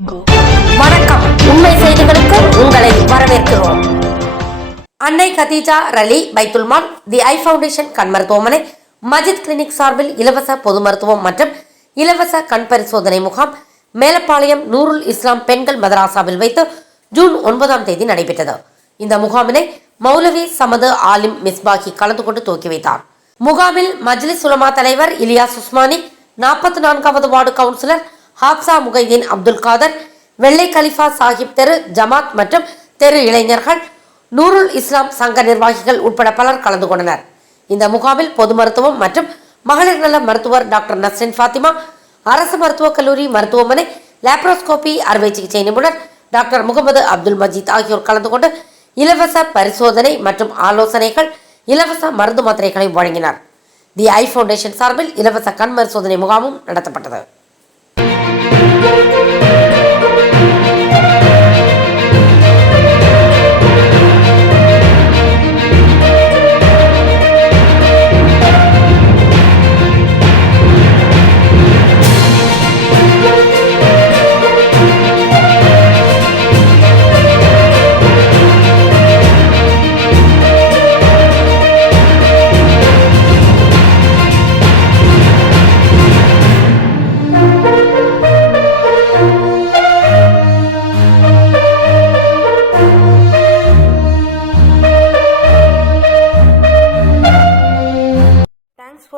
வணக்கம். உண்மை செய்திகளுக்கு உங்களை வரவேற்கிறோம். அன்னை கதீஜா ரலி பைத்துல்மான் தி ஐ ஃபவுண்டேஷன் கண் மருத்துவமனை மஜித் கிளினிக் சார்பில் இலவச பொது மருத்துவம் மற்றும் இலவச கண் பரிசோதனை முகாம் மேலப்பாளையம் நூருல் இஸ்லாம் பெண்கள் மதராசாவில் வைத்து ஜூன் ஒன்பதாம் தேதி நடைபெற்றது. இந்த முகாமினை மௌலவி சமது ஆலிம் மிஸ்பாகி கலந்து கொண்டு துவக்கி வைத்தார். முகாமில் மஜ்லிஸ் உலமா தலைவர் இலியாஸ் உஸ்மானி நாற்பத்தி நான்காவது வார்டு கவுன்சிலர் ஹாப்சா முகைதீன் அப்துல் காதர் வெள்ளை கலிஃபா சாஹிப் தெரு ஜமாத் மற்றும் தெரு இளைஞர்கள் நூருல் இஸ்லாம் சங்க நிர்வாகிகள் உட்பட பலர் கலந்து கொண்டனர். இந்த முகாமில் பொது மருத்துவம் மற்றும் மகளிர் நல மருத்துவர் டாக்டர் நஸ்ரின் ஃபாத்திமா அரசு மருத்துவக் கல்லூரி மருத்துவமனை லேப்ரோஸ்கோபி அறுவை சிகிச்சை நிபுணர் டாக்டர் முகமது அப்துல் மஜீத் ஆகியோர் கலந்து கொண்டு இலவச பரிசோதனை மற்றும் ஆலோசனைகள் இலவச மருந்து மாத்திரைகளை வழங்கினார். தி ஐ ஃபவுண்டேஷன் சார்பில் இலவச கண் பரிசோதனை முகாமும் நடத்தப்பட்டது.